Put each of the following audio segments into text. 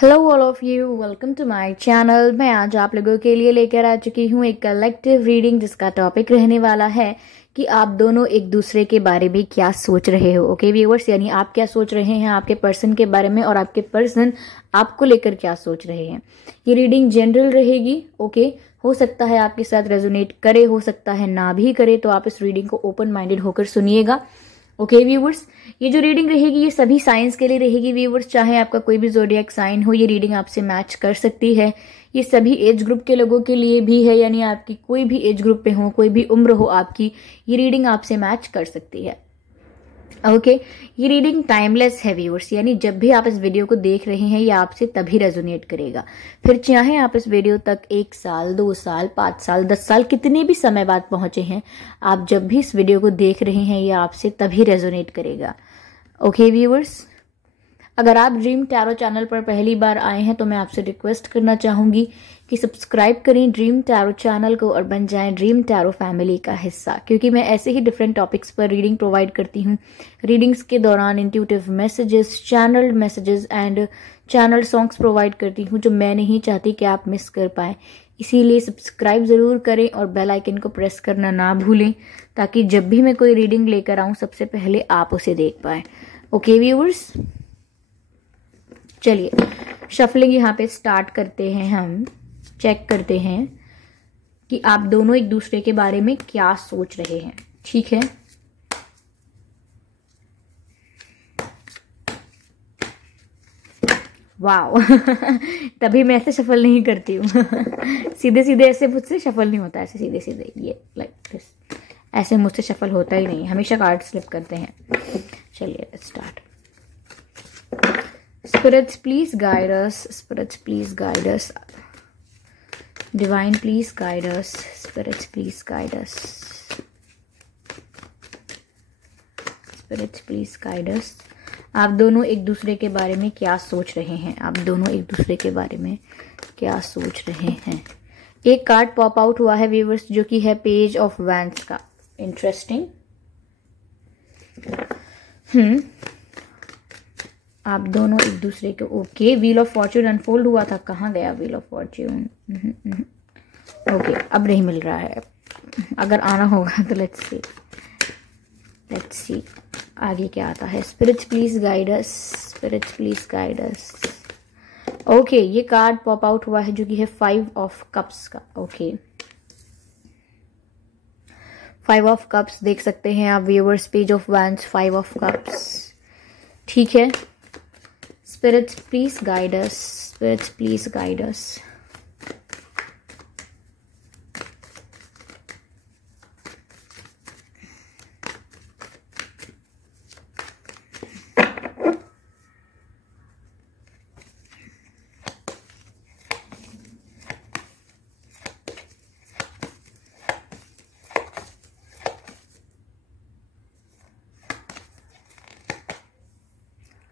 Hello all of you, welcome to my channel. मैं आज आप लोगों के लिए लेकर आ चुकी हूँ एक कलेक्टिव रीडिंग जिसका टॉपिक रहने वाला है कि आप दोनों एक दूसरे के बारे में क्या सोच रहे हो। ओके व्यूअर्स, यानी आप क्या सोच रहे हैं आपके पर्सन के बारे में और आपके पर्सन आपको लेकर क्या सोच रहे हैं। ये रीडिंग जनरल रहेगी। ओके, हो सकता है आपके साथ रेजोनेट करे, हो सकता है ना भी करे, तो आप इस रीडिंग को ओपन माइंडेड होकर सुनिएगा। ओके व्यूवर्स, ये जो रीडिंग रहेगी ये सभी साइंस के लिए रहेगी व्यूवर्स। चाहे आपका कोई भी ज़ोडिएक साइन हो, ये रीडिंग आपसे मैच कर सकती है। ये सभी एज ग्रुप के लोगों के लिए भी है, यानी आपकी कोई भी एज ग्रुप पे हो, कोई भी उम्र हो आपकी, ये रीडिंग आपसे मैच कर सकती है। ओके, ये रीडिंग टाइमलेस है व्यूअर्स, यानी जब भी आप इस वीडियो को देख रहे हैं ये आपसे तभी रेजोनेट करेगा। फिर चाहे आप इस वीडियो तक 1 साल, 2 साल, 5 साल, 10 साल, कितने भी समय बाद पहुंचे हैं, आप जब भी इस वीडियो को देख रहे हैं ये आपसे तभी रेजोनेट करेगा। ओके व्यूअर्स, अगर आप ड्रीम टैरो चैनल पर पहली बार आए हैं तो मैं आपसे रिक्वेस्ट करना चाहूंगी कि सब्सक्राइब करें ड्रीम टैरो चैनल को और बन जाएं ड्रीम टैरो फैमिली का हिस्सा, क्योंकि मैं ऐसे ही डिफरेंट टॉपिक्स पर रीडिंग प्रोवाइड करती हूँ। रीडिंग्स के दौरान intuitive messages, channel messages and channel songs provide करती हूँ जो मैं नहीं चाहती कि आप मिस कर पाएं। इसीलिए सब्सक्राइब जरूर करें और बेल आइकन को प्रेस करना ना भूलें, ताकि जब भी मैं कोई रीडिंग लेकर आऊं सबसे पहले आप उसे देख पाएं। ओके व्यूअर्स, चलिए शफलिंग यहाँ पे स्टार्ट करते हैं। हम चेक करते हैं कि आप दोनों एक दूसरे के बारे में क्या सोच रहे हैं। ठीक है, वाओ तभी मैं ऐसे शफल नहीं करती हूँ सीधे सीधे ऐसे मुझसे शफल नहीं होता, ऐसे सीधे सीधे ये लाइक दिस, ऐसे मुझसे शफल होता ही नहीं, हमेशा कार्ड स्लिप करते हैं। चलिए let's start. Spirits, please guide us. Spirits, please guide us. Divine, please guide us. Spirits, please guide us. Spirits, please guide us. आप दोनों एक दूसरे के बारे में क्या सोच रहे हैं? आप दोनों एक दूसरे के बारे में क्या सोच रहे हैं? एक कार्ड पॉप आउट हुआ है व्यूवर्स, जो कि है पेज ऑफ वैंड्स का। इंटरेस्टिंग। आप दोनों एक दूसरे के okay. Wheel of Fortune unfold हुआ था, कहाँ गया व्हील ऑफ फॉर्च्यून? ओके, अब नहीं मिल रहा है, अगर आना होगा तो लेट्स सी आगे क्या आता है। Spirits please guide us, spirits please guide us. Okay, ये कार्ड पॉप आउट हुआ है जो कि है 5 ऑफ कप्स का। ओके, 5 ऑफ कप्स देख सकते हैं आप viewers, page of wands, 5 of cups. ठीक है, Spirits, please guide us. Spirits, please guide us.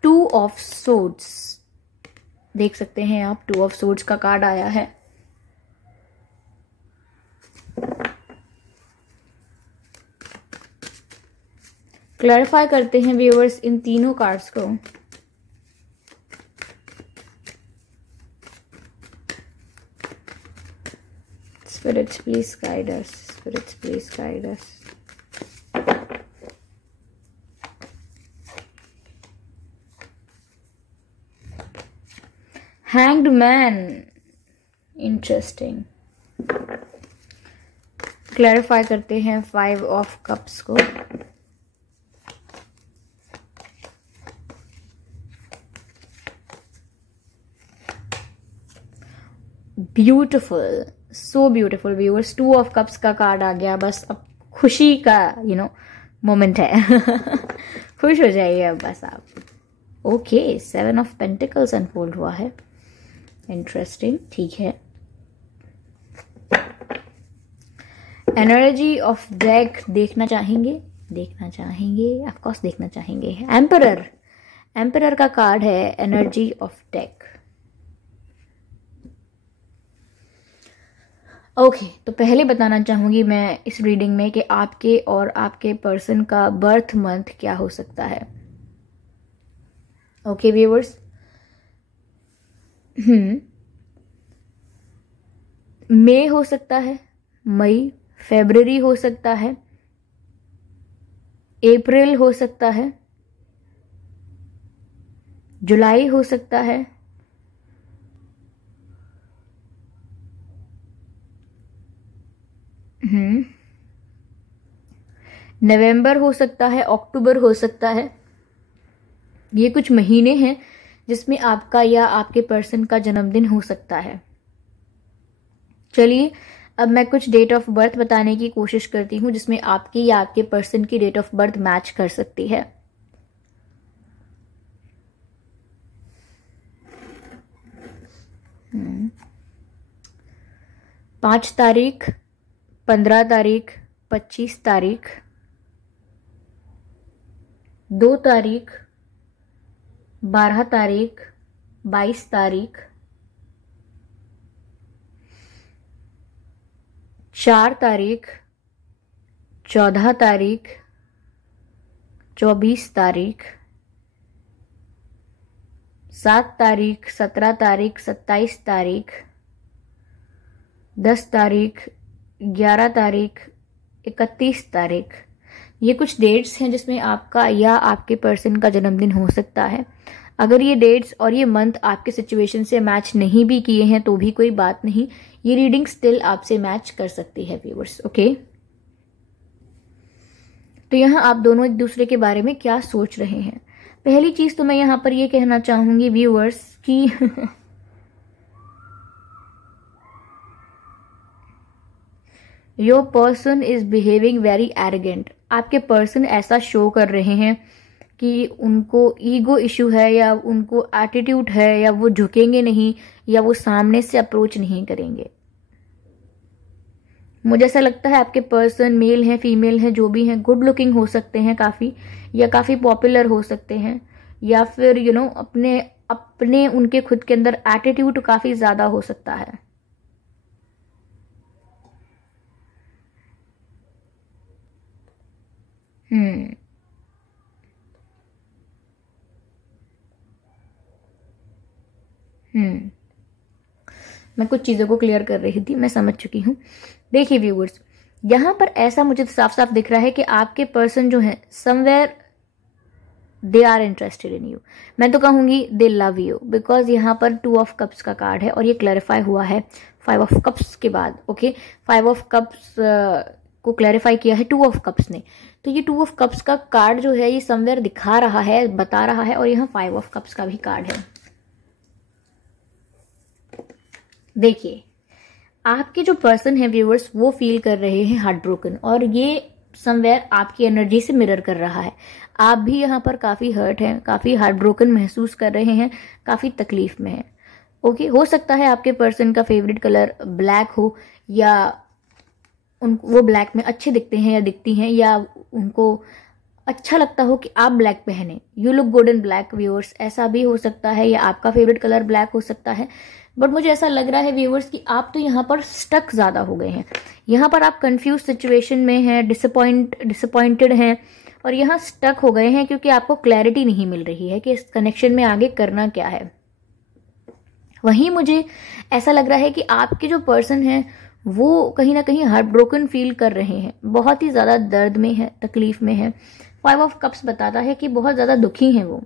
Two of Swords देख सकते हैं आप, 2 ऑफ Swords का कार्ड आया है। क्लैरिफाई करते हैं व्यूअर्स इन तीनों कार्ड्स को। Spirits please guide us, spirits please guide us. Hanged man, interesting. Clarify करते हैं 5 ऑफ कप्स को। Beautiful, so beautiful viewers, 2 of cups का कार्ड आ गया। बस अब खुशी का मोमेंट है खुश हो जाइए अब बस आप। ओके, 7 ऑफ पेंटिकल्स अनफोल्ड हुआ है। इंटरेस्टिंग, ठीक है। एनर्जी ऑफ डेक देखना चाहेंगे, ऑफ कोर्स देखना चाहेंगे। एम्परर का कार्ड है, एनर्जी ऑफ डेक। ओके, तो पहले बताना चाहूंगी मैं इस रीडिंग में कि आपके और आपके पर्सन का बर्थ मंथ क्या हो सकता है। ओके व्यूअर्स, मई हो सकता है, मई, फरवरी हो सकता है, अप्रैल हो सकता है, जुलाई हो सकता है, नवंबर हो सकता है, अक्टूबर हो सकता है। ये कुछ महीने हैं जिसमें आपका या आपके पर्सन का जन्मदिन हो सकता है। चलिए अब मैं कुछ डेट ऑफ बर्थ बताने की कोशिश करती हूँ जिसमें आपकी या आपके पर्सन की डेट ऑफ बर्थ मैच कर सकती है। पाँच तारीख, 15 तारीख, 25 तारीख, 2 तारीख, 12 तारीख, 22 तारीख, 4 तारीख, 14 तारीख, 24 तारीख, 7 तारीख, 17 तारीख, 27 तारीख, 10 तारीख, 11 तारीख, 31 तारीख। ये कुछ डेट्स हैं जिसमें आपका या आपके पर्सन का जन्मदिन हो सकता है। अगर ये डेट्स और ये मंथ आपके सिचुएशन से मैच नहीं भी किए हैं तो भी कोई बात नहीं, ये रीडिंग स्टिल आपसे मैच कर सकती है व्यूअर्स। ओके, तो यहाँ आप दोनों एक दूसरे के बारे में क्या सोच रहे हैं। पहली चीज तो मैं यहाँ पर ये कहना चाहूंगी व्यूअर्स कि your person is behaving very arrogant. आपके पर्सन ऐसा शो कर रहे हैं कि उनको ईगो इशू है या उनको एटीट्यूड है या वो झुकेंगे नहीं या वो सामने से अप्रोच नहीं करेंगे। मुझे ऐसा लगता है आपके पर्सन मेल हैं, फीमेल हैं, जो भी हैं, गुड लुकिंग हो सकते हैं काफी, या काफी पॉपुलर हो सकते हैं, या फिर अपने अपने उनके खुद के अंदर एटीट्यूड काफी ज्यादा हो सकता है। मैं कुछ चीजों को क्लियर कर रही थी, मैं समझ चुकी हूं। देखिए व्यूअर्स, यहां पर ऐसा मुझे साफ साफ दिख रहा है कि आपके पर्सन जो है somewhere they are interested in you. मैं तो कहूंगी दे लव यू, बिकॉज यहाँ पर 2 ऑफ कप्स का कार्ड है और ये क्लैरिफाई हुआ है 5 ऑफ कप्स के बाद। ओके, 5 ऑफ कप्स को क्लैरिफाई किया है 2 ऑफ कप्स ने। तो ये 2 ऑफ कप्स का कार्ड जो है ये समवेयर दिखा रहा है, बता रहा है, और यहाँ 5 ऑफ कप्स का भी कार्ड है। देखिए, आपके जो पर्सन है व्यूअर्स वो फील कर रहे हैं हार्ट ब्रोकन, और ये समवेयर आपकी एनर्जी से मिरर कर रहा है। आप भी यहाँ पर काफी हर्ट हैं, काफी हार्ट ब्रोकन महसूस कर रहे हैं, काफी तकलीफ में हैं। ओके, हो सकता है आपके पर्सन का फेवरेट कलर ब्लैक हो, या वो ब्लैक में अच्छे दिखते हैं या दिखती हैं, या उनको अच्छा लगता हो कि आप ब्लैक पहने, you look good in black viewers, ऐसा भी हो सकता है, या आपका फेवरेट कलर ब्लैक हो सकता है। बट मुझे ऐसा लग रहा है व्यूअर्स कि आप तो यहाँ पर स्टक ज्यादा हो गए हैं, यहाँ पर आप कंफ्यूज सिचुएशन में हैं, डिसअपॉइंटेड हैं, और यहाँ स्टक हो गए हैं क्योंकि आपको क्लैरिटी नहीं मिल रही है कि इस कनेक्शन में आगे करना क्या है। वहीं मुझे ऐसा लग रहा है कि आपके जो पर्सन हैं वो कहीं ना कहीं हार्ट ब्रोकन फील कर रहे हैं, बहुत ही ज्यादा दर्द में है, तकलीफ में है। 5 ऑफ कप्स बताता है कि बहुत ज्यादा दुखी हैं वो,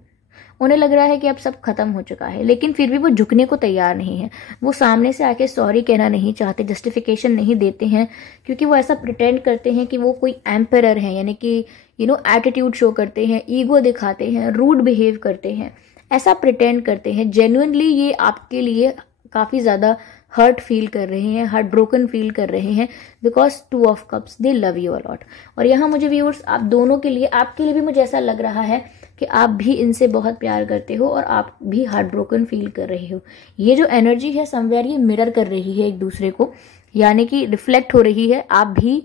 उन्हें लग रहा है कि अब सब खत्म हो चुका है, लेकिन फिर भी वो झुकने को तैयार नहीं है। वो सामने से आके सॉरी कहना नहीं चाहते, जस्टिफिकेशन नहीं देते हैं, क्योंकि वो ऐसा प्रिटेंड करते हैं कि वो कोई एम्परर है, यानी कि एटीट्यूड शो करते हैं, ईगो दिखाते हैं, रूड बिहेव करते हैं, ऐसा प्रिटेंड करते हैं। जेन्युइनली ये आपके लिए काफी ज्यादा हर्ट फील कर रहे हैं, हार्ट ब्रोकन फील कर रहे हैं, because 2 of cups they love you a lot. और यहाँ मुझे व्यूअर्स आप दोनों के लिए, आपके लिए भी मुझे ऐसा लग रहा है कि आप भी इनसे बहुत प्यार करते हो और आप भी हार्ट ब्रोकन फील कर रहे हो। ये जो एनर्जी है समवेयर ये मिरर कर रही है एक दूसरे को, यानी कि रिफ्लेक्ट हो रही है। आप भी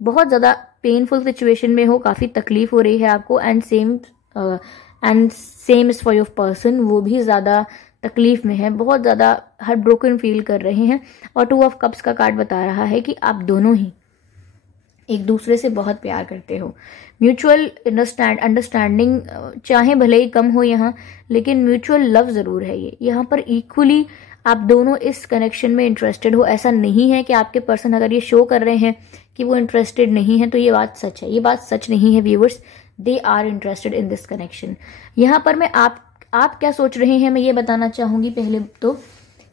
बहुत ज्यादा पेनफुल सिचुएशन में हो, काफी तकलीफ हो रही है आपको, and same is for your person, वो भी ज्यादा तकलीफ में है, बहुत ज्यादा हार्ट ब्रोकन फील कर रहे हैं। और 2 ऑफ कप्स का कार्ड बता रहा है कि आप दोनों ही एक दूसरे से बहुत प्यार करते हो। म्यूचुअल अंडरस्टैंडिंग चाहे भले ही कम हो यहाँ, लेकिन म्यूचुअल लव जरूर है ये। यहाँ पर इक्वली आप दोनों इस कनेक्शन में इंटरेस्टेड हो। ऐसा नहीं है कि आपके पर्सन अगर ये शो कर रहे हैं कि वो इंटरेस्टेड नहीं है तो ये बात सच है। ये बात सच नहीं है viewers, they are interested in this connection. यहाँ पर मैं आप क्या सोच रहे हैं मैं ये बताना चाहूंगी पहले तो,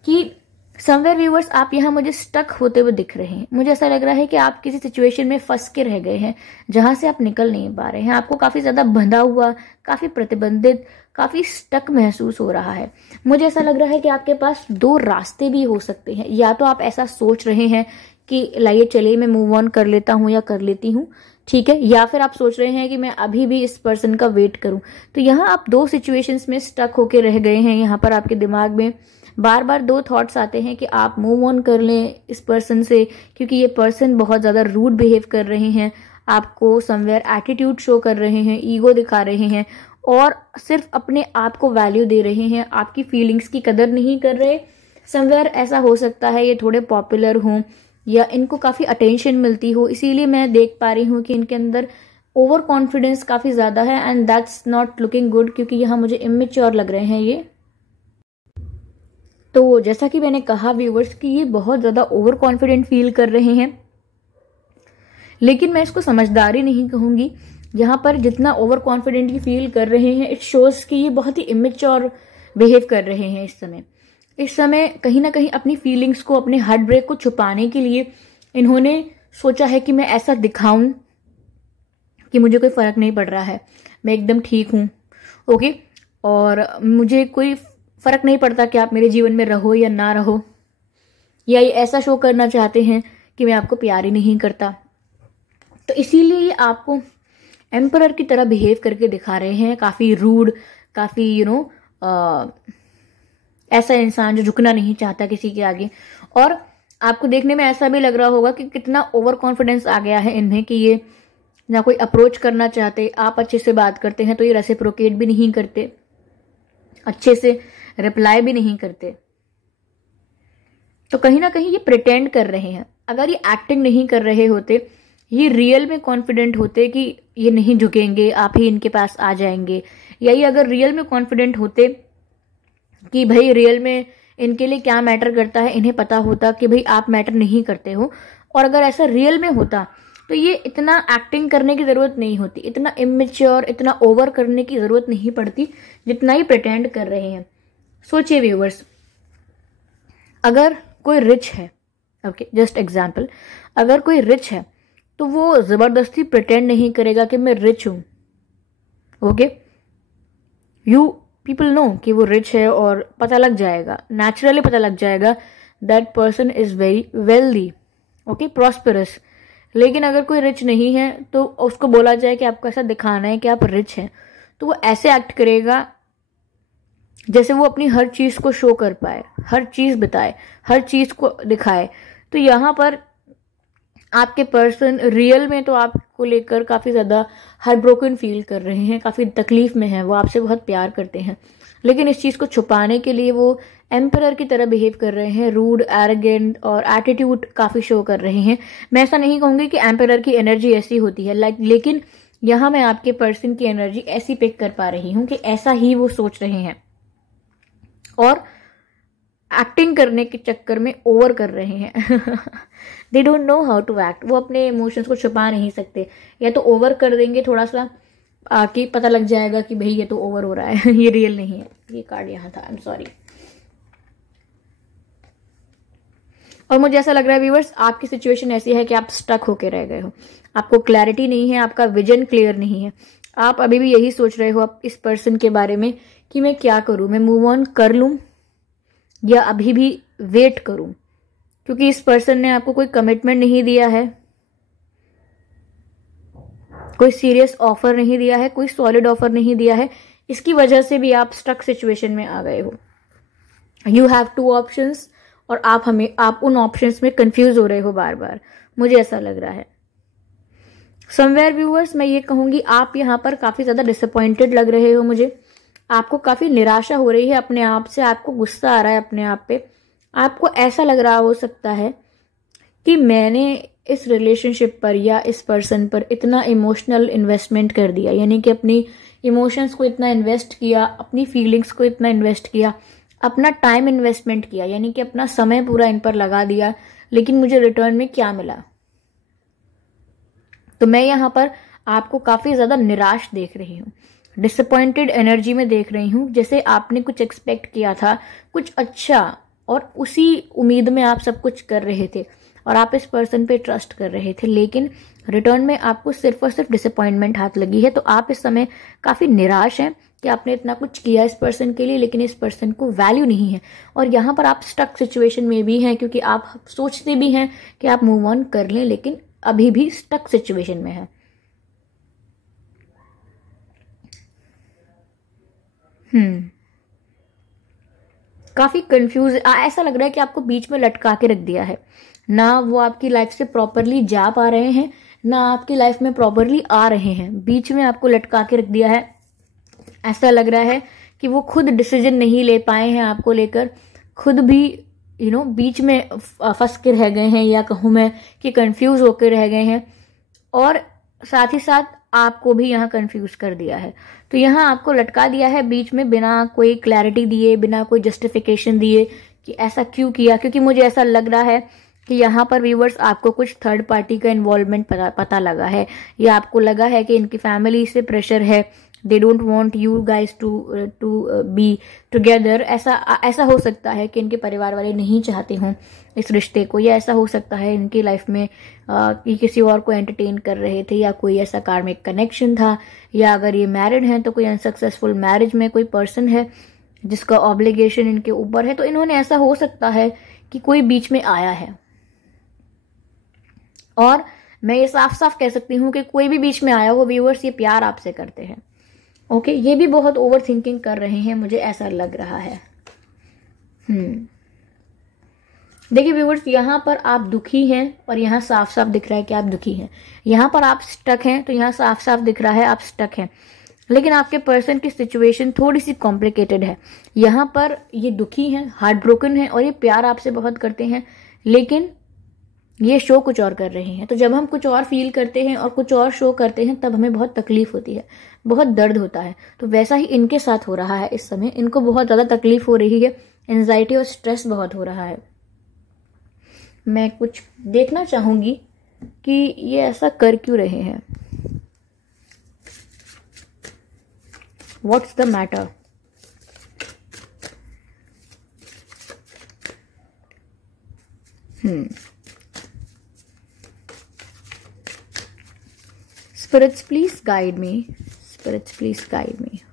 कि समवेयर व्यूअर्स आप यहाँ मुझे स्टक होते हुए दिख रहे हैं। मुझे ऐसा लग रहा है कि आप किसी सिचुएशन में फंस के रह गए हैं जहां से आप निकल नहीं पा रहे हैं। आपको काफी ज्यादा बंधा हुआ, काफी प्रतिबंधित, काफी स्टक महसूस हो रहा है। मुझे ऐसा लग रहा है कि आपके पास दो रास्ते भी हो सकते हैं। या तो आप ऐसा सोच रहे हैं कि लाइए चलिए मैं मूव ऑन कर लेता हूँ या कर लेती हूँ, ठीक है, या फिर आप सोच रहे हैं कि मैं अभी भी इस पर्सन का वेट करूं। तो यहाँ आप दो सिचुएशंस में स्टक होके रह गए हैं। यहाँ पर आपके दिमाग में बार बार दो थॉट्स आते हैं कि आप मूव ऑन कर लें इस पर्सन से, क्योंकि ये पर्सन बहुत ज्यादा रूड बिहेव कर रहे हैं, आपको समवेयर एटीट्यूड शो कर रहे हैं, ईगो दिखा रहे हैं और सिर्फ अपने आप को वैल्यू दे रहे हैं, आपकी फीलिंग्स की कदर नहीं कर रहे। समवेयर ऐसा हो सकता है ये थोड़े पॉपुलर हों या इनको काफी अटेंशन मिलती हो, इसीलिए मैं देख पा रही हूँ कि इनके अंदर ओवर कॉन्फिडेंस काफी ज्यादा है and that's not looking good, क्योंकि यहाँ मुझे इमेच्योर लग रहे हैं ये। तो जैसा कि मैंने कहा व्यूवर्स कि ये बहुत ज्यादा ओवर कॉन्फिडेंट फील कर रहे हैं, लेकिन मैं इसको समझदारी नहीं कहूंगी। यहाँ पर जितना ओवर कॉन्फिडेंटली फील कर रहे हैं इट शोज कि ये बहुत ही इमेच्योर बिहेव कर रहे हैं इस समय कहीं ना कहीं अपनी फीलिंग्स को, अपने हार्ट ब्रेक को छुपाने के लिए इन्होंने सोचा है कि मैं ऐसा दिखाऊं कि मुझे कोई फर्क नहीं पड़ रहा है, मैं एकदम ठीक हूं, ओके, और मुझे कोई फर्क नहीं पड़ता कि आप मेरे जीवन में रहो या ना रहो। या ये ऐसा शो करना चाहते हैं कि मैं आपको प्यार ही नहीं करता। तो इसीलिए ये आपको एम्परर की तरह बिहेव करके दिखा रहे हैं, काफी रूड, काफी ऐसा इंसान जो झुकना नहीं चाहता किसी के आगे। और आपको देखने में ऐसा भी लग रहा होगा कि कितना ओवर कॉन्फिडेंस आ गया है इनमें कि ये ना कोई अप्रोच करना चाहते, आप अच्छे से बात करते हैं तो ये रेसिप्रोकेट भी नहीं करते, अच्छे से रिप्लाई भी नहीं करते। तो कहीं ना कहीं ये प्रिटेंड कर रहे हैं। अगर ये एक्टिंग नहीं कर रहे होते, ये रियल में कॉन्फिडेंट होते कि ये नहीं झुकेंगे, आप ही इनके पास आ जाएंगे, या ये अगर रियल में कॉन्फिडेंट होते कि भाई रियल में इनके लिए क्या मैटर करता है, इन्हें पता होता कि भाई आप मैटर नहीं करते हो, और अगर ऐसा रियल में होता तो ये इतना एक्टिंग करने की जरूरत नहीं होती, इतना इमेच्योर, इतना ओवर करने की जरूरत नहीं पड़ती जितना ही प्रिटेंड कर रहे हैं। सोचिए व्यूअर्स, अगर कोई रिच है, ओके जस्ट एग्जाम्पल, अगर कोई रिच है तो वो जबरदस्ती प्रिटेंड नहीं करेगा कि मैं रिच हूं, ओके, यू पीपल नो कि वो रिच है और पता लग जाएगा, नेचुरली पता लग जाएगा that person is very wealthy, okay, prosperous. लेकिन अगर कोई रिच नहीं है तो उसको बोला जाए कि आपको ऐसा दिखाना है कि आप रिच हैं, तो वो ऐसे एक्ट करेगा जैसे वो अपनी हर चीज को शो कर पाए, हर चीज बताए, हर चीज को दिखाए। तो यहाँ पर आपके पर्सन रियल में तो आपको लेकर काफी ज्यादा हार्ट ब्रोकन फील कर रहे हैं, काफी तकलीफ में है, वो आपसे बहुत प्यार करते हैं, लेकिन इस चीज को छुपाने के लिए वो एम्परर की तरह बिहेव कर रहे हैं, रूड, एरोगेंट और एटीट्यूड काफी शो कर रहे हैं। मैं ऐसा नहीं कहूंगी कि एम्परर की एनर्जी ऐसी होती है, लेकिन यहाँ मैं आपके पर्सन की एनर्जी ऐसी पिक कर पा रही हूँ कि ऐसा ही वो सोच रहे हैं और एक्टिंग करने के चक्कर में ओवर कर रहे हैं। They don't know how to act. वो अपने इमोशंस को छुपा नहीं सकते, या तो ओवर कर देंगे थोड़ा सा आके पता लग जाएगा कि भाई ये तो ओवर हो रहा है, ये रियल नहीं है। ये कार्ड यहाँ था, आई एम सॉरी। और मुझे ऐसा लग रहा है व्यूअर्स, आपकी सिचुएशन ऐसी है कि आप स्टक होके रह गए हो, आपको क्लैरिटी नहीं है, आपका विजन क्लियर नहीं है। आप अभी भी यही सोच रहे हो आप इस पर्सन के बारे में कि मैं क्या करूं, मैं मूव ऑन कर लूं या अभी भी वेट करूं, क्योंकि इस पर्सन ने आपको कोई कमिटमेंट नहीं दिया है, कोई सीरियस ऑफर नहीं दिया है, कोई सॉलिड ऑफर नहीं दिया है। इसकी वजह से भी आप स्टक सिचुएशन में आ गए हो। यू हैव टू ऑप्शंस और आप उन ऑप्शंस में कंफ्यूज हो रहे हो बार बार, मुझे ऐसा लग रहा है। समवेयर व्यूअर्स, मैं ये कहूंगी आप यहाँ पर काफी ज्यादा डिसअपॉइंटेड लग रहे हो मुझे, आपको काफी निराशा हो रही है अपने आप से, आपको गुस्सा आ रहा है अपने आप पे। आपको ऐसा लग रहा हो सकता है कि मैंने इस रिलेशनशिप पर या इस पर्सन पर इतना इमोशनल इन्वेस्टमेंट कर दिया, यानी कि अपनी इमोशंस को इतना इन्वेस्ट किया, अपनी फीलिंग्स को इतना इन्वेस्ट किया, अपना टाइम इन्वेस्टमेंट किया, यानी कि अपना समय पूरा इन पर लगा दिया, लेकिन मुझे रिटर्न में क्या मिला? तो मैं यहाँ पर आपको काफी ज्यादा निराश देख रही हूँ, डिसअपॉइंटेड एनर्जी में देख रही हूँ। जैसे आपने कुछ एक्सपेक्ट किया था, कुछ अच्छा, और उसी उम्मीद में आप सब कुछ कर रहे थे और आप इस पर्सन पे ट्रस्ट कर रहे थे, लेकिन रिटर्न में आपको सिर्फ और सिर्फ डिसअपॉइंटमेंट हाथ लगी है। तो आप इस समय काफी निराश हैं कि आपने इतना कुछ किया इस पर्सन के लिए, लेकिन इस पर्सन को वैल्यू नहीं है। और यहाँ पर आप स्टक सिचुएशन में भी हैं, क्योंकि आप सोचते भी हैं कि आप मूव ऑन कर लें, लेकिन अभी भी स्टक सिचुएशन में है। काफी कंफ्यूज, ऐसा लग रहा है कि आपको बीच में लटका के रख दिया है। ना वो आपकी लाइफ से प्रॉपरली जा पा रहे हैं, ना आपकी लाइफ में प्रॉपरली आ रहे हैं, बीच में आपको लटका के रख दिया है। ऐसा लग रहा है कि वो खुद डिसीजन नहीं ले पाए हैं आपको लेकर, खुद भी बीच में फंस के रह गए हैं, या कहूँ मैं कि कंफ्यूज होकर रह गए हैं, और साथ ही साथ आपको भी यहाँ कंफ्यूज कर दिया है। तो यहाँ आपको लटका दिया है बीच में, बिना कोई क्लैरिटी दिए, बिना कोई जस्टिफिकेशन दिए कि ऐसा क्यों किया। क्योंकि मुझे ऐसा लग रहा है कि यहाँ पर व्यूवर्स आपको कुछ थर्ड पार्टी का इन्वॉल्वमेंट पता लगा है, या आपको लगा है कि इनकी फैमिली से प्रेशर है, they don't want you guys to be together. ऐसा हो सकता है कि इनके परिवार वाले नहीं चाहते हों इस रिश्ते को, या ऐसा हो सकता है इनकी लाइफ में कि किसी और को एंटरटेन कर रहे थे, या कोई ऐसा कार्मिक कनेक्शन था, या अगर ये मैरिड हैं तो कोई अनसक्सेसफुल मैरिज में कोई पर्सन है जिसका ऑब्लिगेशन इनके ऊपर है। तो इन्होंने, ऐसा हो सकता है कि कोई बीच में आया है, और मैं ये साफ साफ कह सकती हूँ कि कोई भी बीच में आया हो व्यूअर्स, ये प्यार आपसे करते हैं। ओके, ये भी बहुत ओवर थिंकिंग कर रहे हैं, मुझे ऐसा लग रहा है। देखिए व्यूअर्स, यहाँ पर आप दुखी हैं और यहाँ साफ साफ दिख रहा है कि आप दुखी हैं। यहाँ पर आप स्टक हैं तो यहाँ साफ साफ दिख रहा है आप स्टक हैं, लेकिन आपके पर्सन की सिचुएशन थोड़ी सी कॉम्प्लिकेटेड है। यहाँ पर ये दुखी हैं, हार्ट ब्रोकन है, और ये प्यार आपसे बहुत करते हैं, लेकिन ये शो कुछ और कर रहे हैं। तो जब हम कुछ और फील करते हैं और कुछ और शो करते हैं, तब हमें बहुत तकलीफ होती है, बहुत दर्द होता है। तो वैसा ही इनके साथ हो रहा है इस समय। इनको बहुत ज़्यादा तकलीफ हो रही है, एंजाइटी और स्ट्रेस बहुत हो रहा है। मैं कुछ देखना चाहूंगी कि ये ऐसा कर क्यों रहे हैं, what's the matter. Spirits, please guide me. Spirits, please guide me.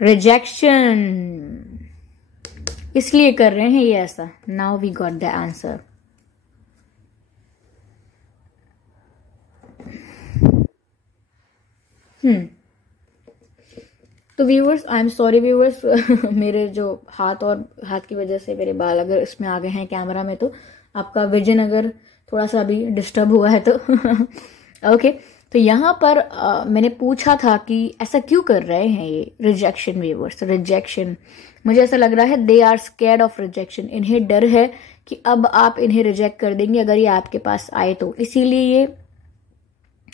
Rejection. इसलिए कर रहे हैं ये ऐसा। Now we got the answer. तो viewers, I am sorry viewers, मेरे जो हाथ और हाथ की वजह से मेरे बाल अगर इसमें आ गए हैं कैमरा में, तो आपका विजन अगर थोड़ा सा भी डिस्टर्ब हुआ है तो ओके। तो यहाँ पर मैंने पूछा था कि ऐसा क्यों कर रहे हैं ये रिजेक्शन। व्यूअर्स, रिजेक्शन, मुझे ऐसा लग रहा है they are scared of rejection. इन्हें डर है कि अब आप इन्हें रिजेक्ट कर देंगे अगर ये आपके पास आए तो, इसीलिए ये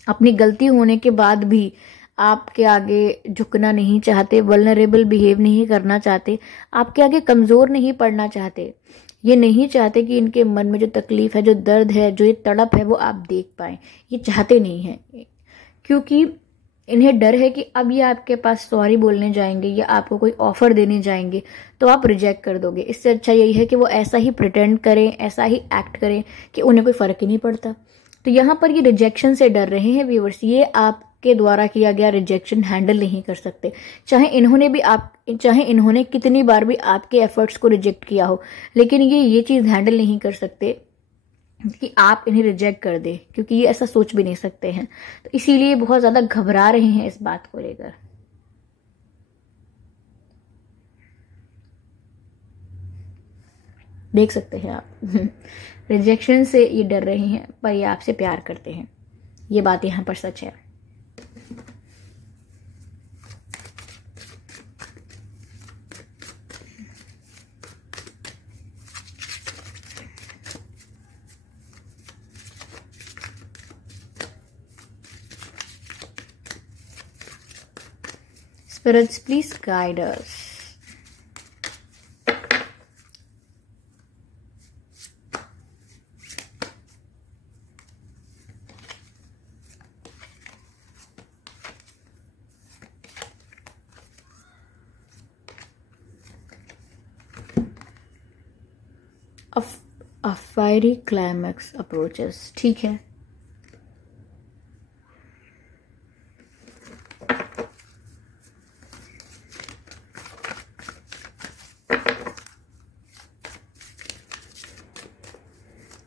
अपनी गलती होने के बाद भी आपके आगे झुकना नहीं चाहते, वल्नरेबल बिहेव नहीं करना चाहते, आपके आगे कमजोर नहीं पड़ना चाहते। ये नहीं चाहते कि इनके मन में जो तकलीफ है, जो दर्द है, जो ये तड़प है, वो आप देख पाए। ये चाहते नहीं हैं, क्योंकि इन्हें डर है कि अब ये आपके पास सॉरी बोलने जाएंगे या आपको कोई ऑफर देने जाएंगे तो आप रिजेक्ट कर दोगे। इससे अच्छा यही है कि वो ऐसा ही प्रिटेंड करें, ऐसा ही एक्ट करें कि उन्हें कोई फर्क ही नहीं पड़ता। तो यहाँ पर ये रिजेक्शन से डर रहे हैं व्यूअर्स। ये आपके द्वारा किया गया रिजेक्शन हैंडल नहीं कर सकते, चाहे इन्होंने कितनी बार भी आपके एफर्ट्स को रिजेक्ट किया हो, लेकिन ये चीज हैंडल नहीं कर सकते कि आप इन्हें रिजेक्ट कर दे, क्योंकि ये ऐसा सोच भी नहीं सकते हैं। तो इसीलिए बहुत ज्यादा घबरा रहे हैं इस बात को लेकर। देख सकते हैं आप रिजेक्शन से ये डर रहे हैं, पर ये आपसे प्यार करते हैं, ये बात यहां पर सच है। Spirits, please guide us. A fiery climax approaches. ठीक है,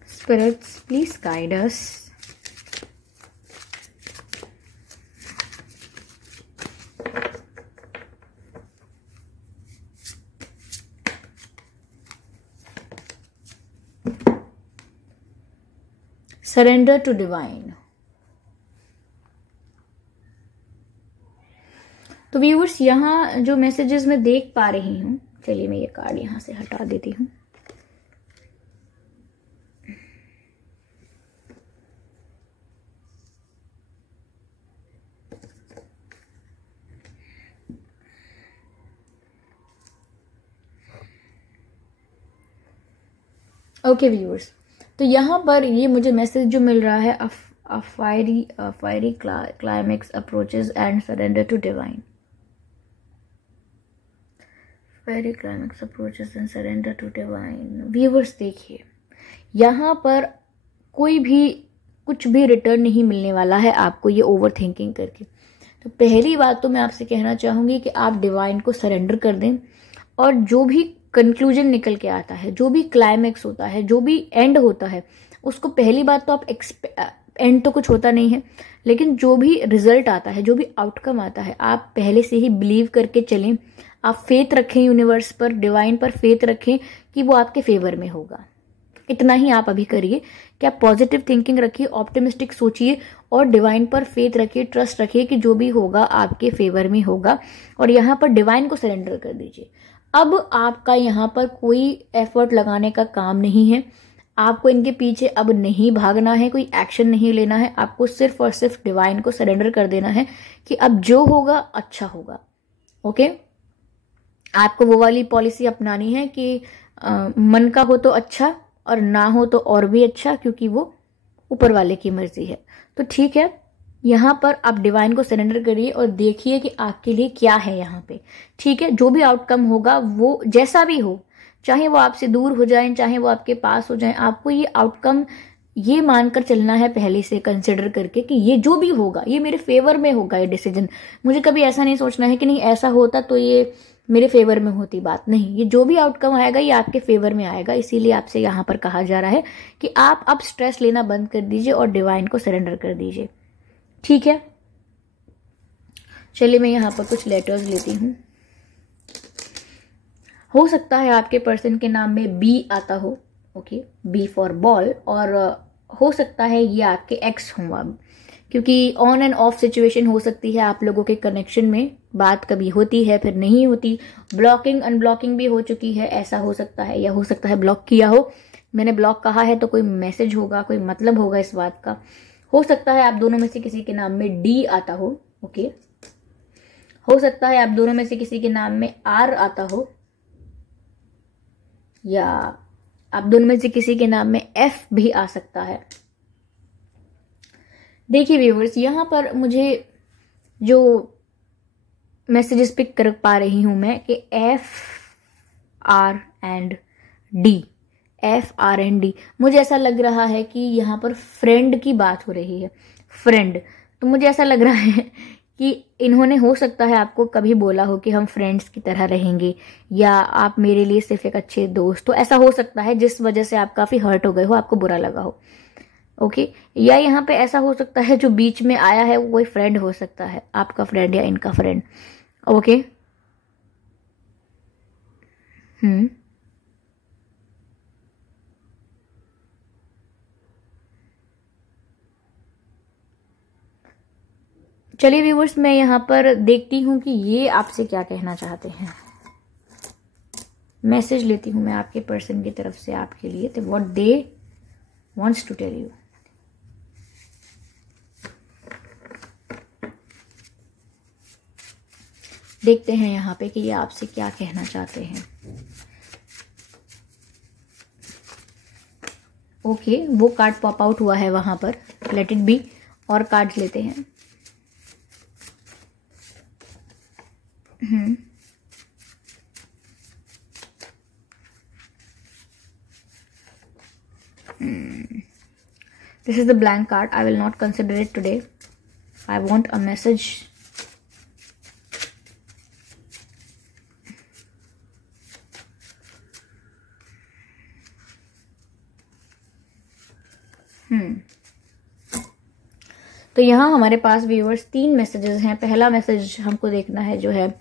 spirits, please guide us. Surrender to divine. तो व्यूअर्स, यहाँ जो मैसेजेस मैं देख पा रही हूँ, चलिए मैं ये कार्ड यहाँ से हटा देती हूँ। ओके व्यूअर्स, तो यहाँ पर ये मुझे मैसेज जो मिल रहा है, a fiery climax approaches and surrender to divine. Fiery climax approaches and surrender to divine. Viewers देखिए, यहाँ पर कोई भी कुछ भी रिटर्न नहीं मिलने वाला है आपको ये ओवर थिंकिंग करके। तो पहली बात तो मैं आपसे कहना चाहूंगी कि आप डिवाइन को सरेंडर कर दें, और जो भी कंक्लूजन निकल के आता है, जो भी क्लाइमैक्स होता है, जो भी एंड होता है, उसको पहली बात तो आप एंड तो कुछ होता नहीं है, लेकिन जो भी रिजल्ट आता है, जो भी आउटकम आता है, आप पहले से ही बिलीव करके चलें। आप फेथ रखें यूनिवर्स पर, डिवाइन पर फेथ रखें कि वो आपके फेवर में होगा। इतना ही आप अभी करिए कि आप पॉजिटिव थिंकिंग रखिए, ऑप्टिमिस्टिक सोचिए और डिवाइन पर फेथ रखिए, ट्रस्ट रखिए कि जो भी होगा आपके फेवर में होगा। और यहाँ पर डिवाइन को सरेंडर कर दीजिए। अब आपका यहाँ पर कोई एफर्ट लगाने का काम नहीं है, आपको इनके पीछे अब नहीं भागना है, कोई एक्शन नहीं लेना है। आपको सिर्फ और सिर्फ डिवाइन को सरेंडर कर देना है कि अब जो होगा अच्छा होगा। ओके, आपको वो वाली पॉलिसी अपनानी है कि मन का हो तो अच्छा और ना हो तो और भी अच्छा, क्योंकि वो ऊपर वाले की मर्जी है। तो ठीक है, यहाँ पर आप डिवाइन को सरेंडर करिए और देखिए कि आपके लिए क्या है यहाँ पे। ठीक है, जो भी आउटकम होगा, वो जैसा भी हो, चाहे वो आपसे दूर हो जाए, चाहे वो आपके पास हो जाए, आपको ये आउटकम ये मानकर चलना है पहले से, कंसिडर करके कि ये जो भी होगा ये मेरे फेवर में होगा। ये डिसीजन, मुझे कभी ऐसा नहीं सोचना है कि नहीं ऐसा होता तो ये मेरे फेवर में होती। बात नहीं, ये जो भी आउटकम आएगा ये आपके फेवर में आएगा। इसीलिए आपसे यहाँ पर कहा जा रहा है कि आप अब स्ट्रेस लेना बंद कर दीजिए और डिवाइन को सरेंडर कर दीजिए। ठीक है, चलिए मैं यहाँ पर कुछ लेटर्स लेती हूँ। हो सकता है आपके पर्सन के नाम में बी आता हो, ओके, बी फॉर बॉल, और हो सकता है ये आपके एक्स हों अब, क्योंकि ऑन एंड ऑफ सिचुएशन हो सकती है आप लोगों के कनेक्शन में। बात कभी होती है फिर नहीं होती, ब्लॉकिंग अनब्लॉकिंग भी हो चुकी है, ऐसा हो सकता है। या हो सकता है ब्लॉक किया हो, मैंने ब्लॉक कहा है तो कोई मैसेज होगा, कोई मतलब होगा इस बात का। हो सकता है आप दोनों में से किसी के नाम में डी आता हो, ओके। हो सकता है आप दोनों में से किसी के नाम में आर आता हो, या आप दोनों में से किसी के नाम में एफ भी आ सकता है। देखिए व्यूअर्स, यहाँ पर मुझे जो मैसेजेस पिक कर पा रही हूं मैं कि F R and D, F R and D, मुझे ऐसा लग रहा है कि यहाँ पर फ्रेंड की बात हो रही है। फ्रेंड, तो मुझे ऐसा लग रहा है कि इन्होंने हो सकता है आपको कभी बोला हो कि हम फ्रेंड्स की तरह रहेंगे, या आप मेरे लिए सिर्फ एक अच्छे दोस्त हो। ऐसा हो सकता है जिस वजह से आप काफी हर्ट हो गए हो, आपको बुरा लगा हो, ओके। या यहाँ पे ऐसा हो सकता है जो बीच में आया है वो कोई फ्रेंड हो सकता है, आपका फ्रेंड या इनका फ्रेंड, ओके। चलिए व्यूअर्स, मैं यहाँ पर देखती हूँ कि ये आपसे क्या कहना चाहते हैं। मैसेज लेती हूँ मैं आपके पर्सन की तरफ से आपके लिए, तो what they wants to tell you. देखते हैं यहाँ पे कि ये आपसे क्या कहना चाहते हैं। ओके, वो कार्ड पॉप आउट हुआ है वहां पर, लेट इट बी। और कार्ड्स लेते हैं। This is the blank card. I will not consider it today. I want a message. तो यहाँ हमारे पास व्यूअर्स 3 मैसेजेस हैं। पहला मैसेज हमको देखना है जो है,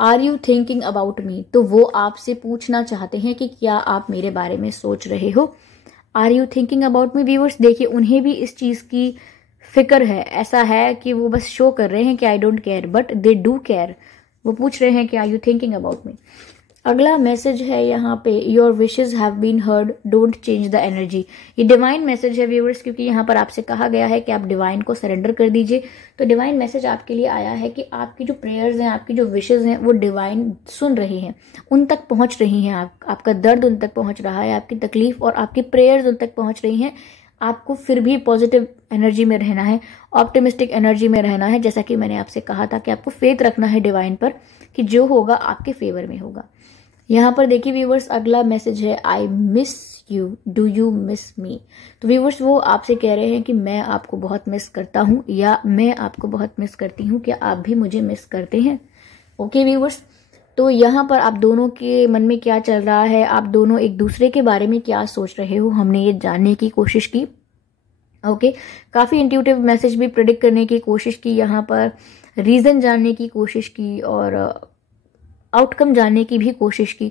are you thinking about me. तो वो आपसे पूछना चाहते हैं कि क्या आप मेरे बारे में सोच रहे हो। Are you thinking about me viewers, देखिए उन्हें भी इस चीज की फिक्र है। ऐसा है कि वो बस शो कर रहे हैं कि I don't care, but they do care. वो पूछ रहे हैं कि are you thinking about me. अगला मैसेज है यहाँ पे, your wishes have been heard, don't change the energy. ये डिवाइन मैसेज है व्यूअर्स, क्योंकि यहाँ पर आपसे कहा गया है कि आप डिवाइन को सरेंडर कर दीजिए। तो डिवाइन मैसेज आपके लिए आया है कि आपकी जो प्रेयर्स हैं, आपकी जो विशेज हैं, वो डिवाइन सुन रही हैं, उन तक पहुंच रही हैं। आपका दर्द उन तक पहुंच रहा है, आपकी तकलीफ और आपकी प्रेयर्स उन तक पहुंच रही हैं। आपको फिर भी पॉजिटिव एनर्जी में रहना है, ऑप्टिमिस्टिक एनर्जी में रहना है। जैसा कि मैंने आपसे कहा था कि आपको फेथ रखना है डिवाइन पर कि जो होगा आपके फेवर में होगा। यहाँ पर देखिए व्यूवर्स, अगला मैसेज है, I miss you, do you miss मी। तो व्यूवर्स वो आपसे कह रहे हैं कि मैं आपको बहुत मिस करता हूँ या मैं आपको बहुत मिस करती हूँ, क्या आप भी मुझे मिस करते हैं। ओके व्यूवर्स, तो यहाँ पर आप दोनों के मन में क्या चल रहा है, आप दोनों एक दूसरे के बारे में क्या सोच रहे हो, हमने ये जानने की कोशिश की। ओके, काफी इंट्यूटिव मैसेज भी प्रेडिक्ट करने की कोशिश की, यहाँ पर रीजन जानने की कोशिश की और आउटकम जानने की भी कोशिश की।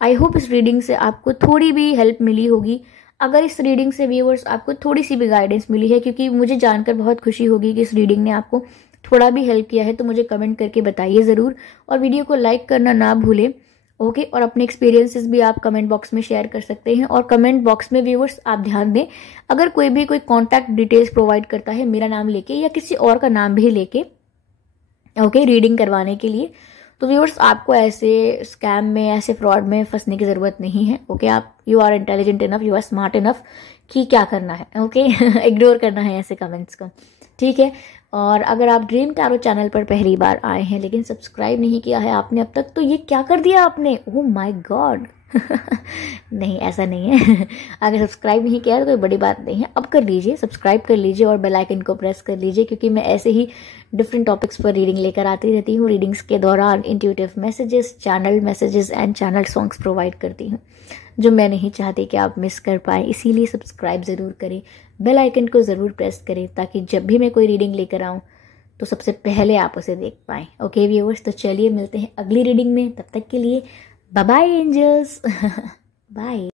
आई होप इस रीडिंग से आपको थोड़ी भी हेल्प मिली होगी। अगर इस रीडिंग से व्यूअर्स आपको थोड़ी सी भी गाइडेंस मिली है, क्योंकि मुझे जानकर बहुत खुशी होगी कि इस रीडिंग ने आपको थोड़ा भी हेल्प किया है, तो मुझे कमेंट करके बताइए ज़रूर। और वीडियो को लाइक करना ना भूलें। ओके, और अपने एक्सपीरियंसेस भी आप कमेंट बॉक्स में शेयर कर सकते हैं। और कमेंट बॉक्स में व्यूअर्स आप ध्यान दें, अगर कोई कॉन्टैक्ट डिटेल्स प्रोवाइड करता है मेरा नाम लेके या किसी और का नाम भी लेके, ओके, रीडिंग करवाने के लिए, तो व्यूअर्स आपको ऐसे स्कैम में, ऐसे फ्रॉड में फंसने की जरूरत नहीं है। ओके, आप you are intelligent enough, you are smart enough कि क्या करना है। ओके इग्नोर करना है ऐसे कमेंट्स को, ठीक है। और अगर आप ड्रीम टैरो चैनल पर पहली बार आए हैं लेकिन सब्सक्राइब नहीं किया है आपने अब तक, तो ये क्या कर दिया आपने, ओह माय गॉड नहीं, ऐसा नहीं है अगर सब्सक्राइब नहीं किया तो कोई बड़ी बात नहीं है, अब कर लीजिए, सब्सक्राइब कर लीजिए और बेल आइकन को प्रेस कर लीजिए, क्योंकि मैं ऐसे ही डिफरेंट टॉपिक्स पर रीडिंग लेकर आती रहती हूँ। रीडिंग्स के दौरान intuitive messages, channel messages and channel songs provide करती हूँ, जो मैं नहीं चाहती कि आप मिस कर पाए। इसीलिए सब्सक्राइब ज़रूर करें, बेल आइकन को ज़रूर प्रेस करें, ताकि जब भी मैं कोई रीडिंग लेकर आऊँ तो सबसे पहले आप उसे देख पाएँ। ओके व्यूअर्स, तो चलिए मिलते हैं अगली रीडिंग में, तब तक के लिए बाय बाय एंजल्स बाय।